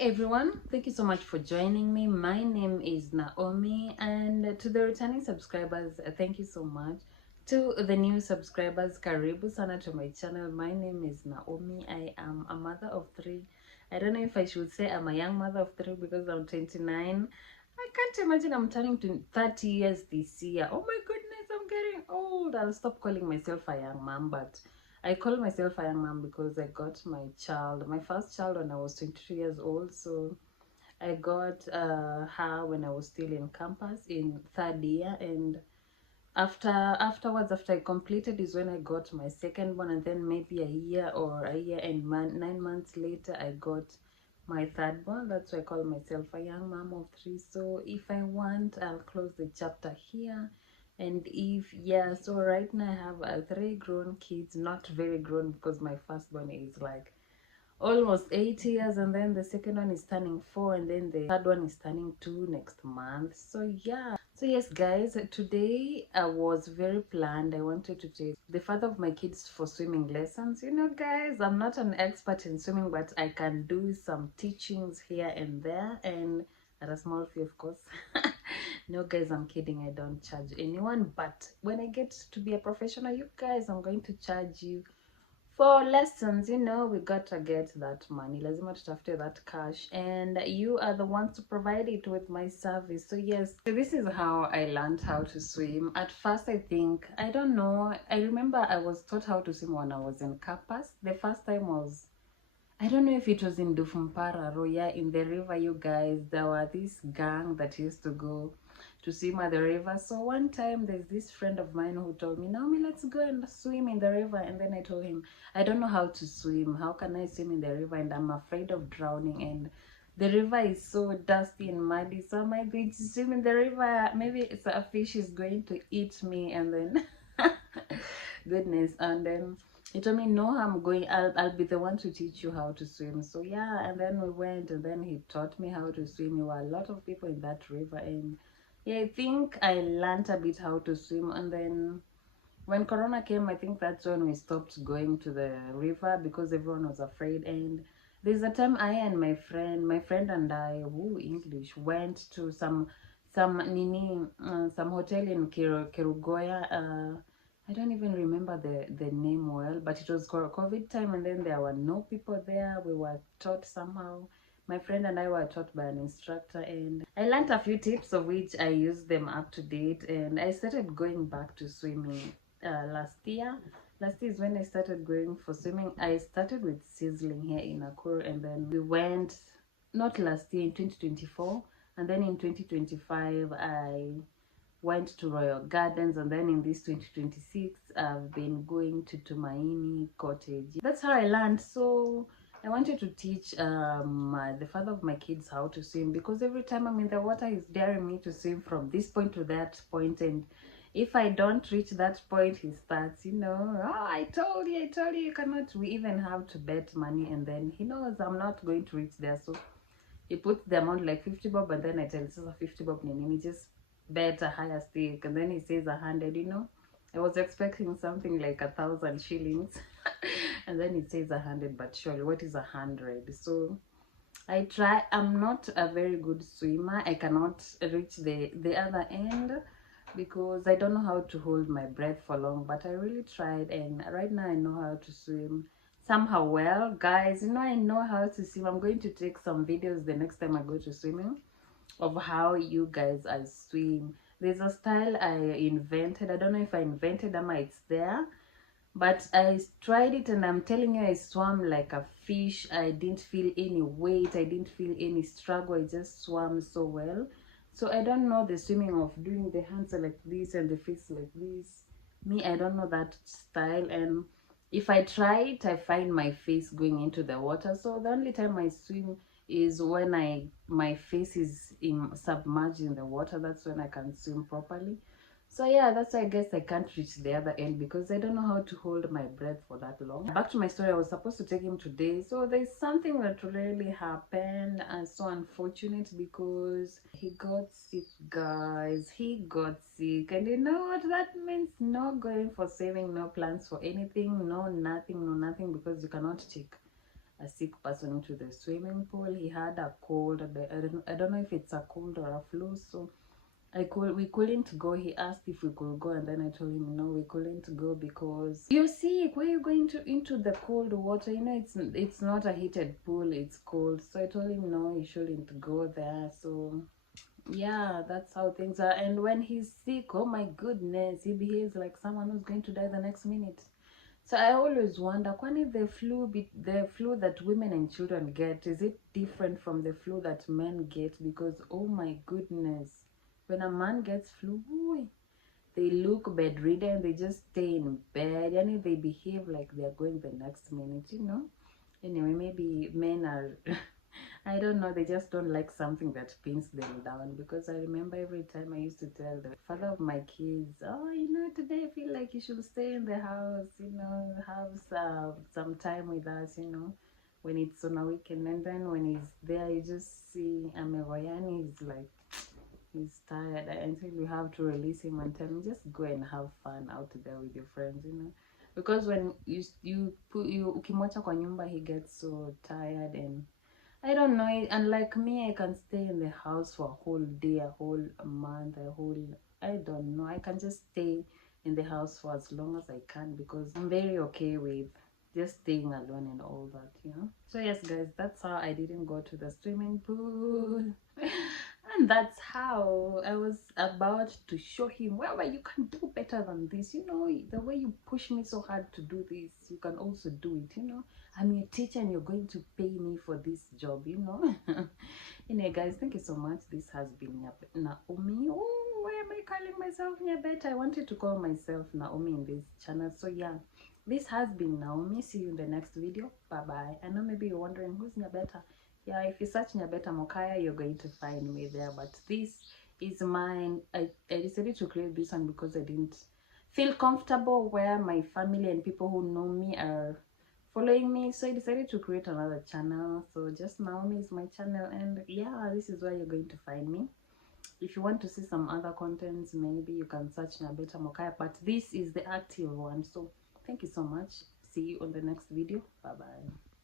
everyone, thank you so much for joining me. My name is Naomi, and to the returning subscribers, thank you so much. To the new subscribers, karibu sana to my channel. My name is Naomi. I am a mother of three. I don't know if I should say I'm a young mother of three because I'm 29. I can't imagine I'm turning to 30 years this year. Oh my goodness, I'm getting old. I'll stop calling myself a young mom, but I call myself a young mom because I got my first child, when I was 22 years old. So I got her when I was still in campus in third year, and after I completed is when I got my second one, and then maybe a year and 9 months later I got my third one. That's why I call myself a young mom of three. So if I want, I'll close the chapter here. And if yeah, so right now I have three grown kids, not very grown because my firstborn is like almost 8 years, and then the second one is turning 4, and then the third one is turning 2 next month. So yeah, so yes guys, today I was very planned. I wanted to take the father of my kids for swimming lessons. You know guys, I'm not an expert in swimming, but I can do some teachings here and there, and at a small fee of course. No guys, I'm kidding, I don't charge anyone, but when I get to be a professional, you guys, I'm going to charge you for lessons. You know, we gotta get that money, lazima tutafute that cash, and you are the ones to provide it with my service. So yes, so this is how I learned how to swim. At first, I don't know, I remember I was taught how to swim when I was in campus. The first time was, I don't know if it was in Dufumpara Roya in the river. You guys, there were this gang that used to go to swim at the river. So one time there's this friend of mine who told me, Naomi, let's go and swim in the river. And then I told him, I don't know how to swim. How can I swim in the river? And I'm afraid of drowning. And the river is so dusty and muddy. So am I going to swim in the river? Maybe it's a fish is going to eat me. And then goodness. And then he told me, no, I'll be the one to teach you how to swim. So yeah, and then we went, and then he taught me how to swim. There were a lot of people in that river, and yeah, I think I learned a bit how to swim. And then when Corona came, I think that's when we stopped going to the river because everyone was afraid. And there's a time I and my friend and I, who English, went to some hotel in Kerugoya. I don't even remember the name well, but it was COVID time, and then there were no people there. We were taught somehow. My friend and I were taught by an instructor, and I learned a few tips of which I used them up to date, and I started going back to swimming last year. Last year is when I started going for swimming. I started with Sizzling here in Nakuru, and then we went, not last year, in 2024, and then in 2025 I went to Royal Gardens, and then in this 2026 I've been going to Tumaini Cottage. That's how I learned. So I wanted to teach the father of my kids how to swim, because every time I'm in the water he's daring me to swim from this point to that point, and if I don't reach that point he starts, oh, I told you, you cannot. We even have to bet money, and then he knows I'm not going to reach there, so he puts the amount like 50 bob, and then I tell him, this is a 50 bob, and he just bet a higher stake, and then he says 100. I was expecting something like 1,000 shillings, and then he says 100, but surely what is 100? So I try. I'm not a very good swimmer. I cannot reach the other end because I don't know how to hold my breath for long, but I really tried, and right now I know how to swim somehow well. Guys, I know how to swim. I'm going to take some videos the next time I go to swimming of how you guys I swim. There's a style I invented. I don't know if I invented them, it's there, but I tried it, and I'm telling you, I swam like a fish. I didn't feel any weight, I didn't feel any struggle. I just swam so well. So I don't know the swimming of doing the hands like this and the face like this. Me, I don't know that style, and if I try it, I find my face going into the water. So the only time I swim is when my face is submerged in the water. That's when I can swim properly. So yeah, that's why I guess I can't reach the other end, because I don't know how to hold my breath for that long. Back to my story, I was supposed to take him today. So there's something that really happened, and so unfortunate, because he got sick, guys. He got sick, and you know what that means? No going for saving, no plans for anything, no nothing, no nothing, because you cannot take a sick person into the swimming pool. He had a cold. I don't know if it's a cold or a flu. So we couldn't go. He asked if we could go, and then I told him no, we couldn't go because you're sick. Why are you going into the cold water? You know, it's not a heated pool. It's cold. So I told him no, he shouldn't go there. So yeah, that's how things are. And when he's sick, oh my goodness, he behaves like someone who's going to die the next minute. So I always wonder, kwani the flu that women and children get, is it different from the flu that men get? Because oh my goodness, when a man gets flu, ooh, they look bedridden, they just stay in bed, and they behave like they're going the next minute, you know. Anyway, maybe men are I don't know, they just don't like something that pins them down. Because I remember every time I used to tell the father of my kids, oh, you know, today I feel like you should stay in the house, you know, have some time with us, you know, when it's on a weekend. And then when he's there, you just see Amevoyani is like, he's tired until you have to release him and tell him, just go and have fun out there with your friends, you know. Because when you ukimwacha kwa nyumba, he gets so tired. And I don't know. Unlike me, I can stay in the house for a whole day, a whole month, a whole. I don't know. I can just stay in the house for as long as I can because I'm very okay with just staying alone and all that, you know. So yes, guys, that's how I didn't go to the swimming pool. And that's how I was about to show him, well, you can do better than this. You know, the way you push me so hard to do this, you can also do it, you know. I'm your teacher and you're going to pay me for this job, you know. Anyway, guys, thank you so much. This has been Naomi. Oh, why am I calling myself Nyabeta? I wanted to call myself Naomi in this channel. So yeah, this has been Naomi. See you in the next video. Bye bye. I know maybe you're wondering who's Nyabeta. Yeah, if you search Nyabeta Mokaya, you're going to find me there. But this is mine. I decided to create this one because I didn't feel comfortable where my family and people who know me are following me. So I decided to create another channel. So just Naomi is my channel. And yeah, this is where you're going to find me. If you want to see some other contents, maybe you can search Nyabeta Mokaya. But this is the active one. So thank you so much. See you on the next video. Bye-bye.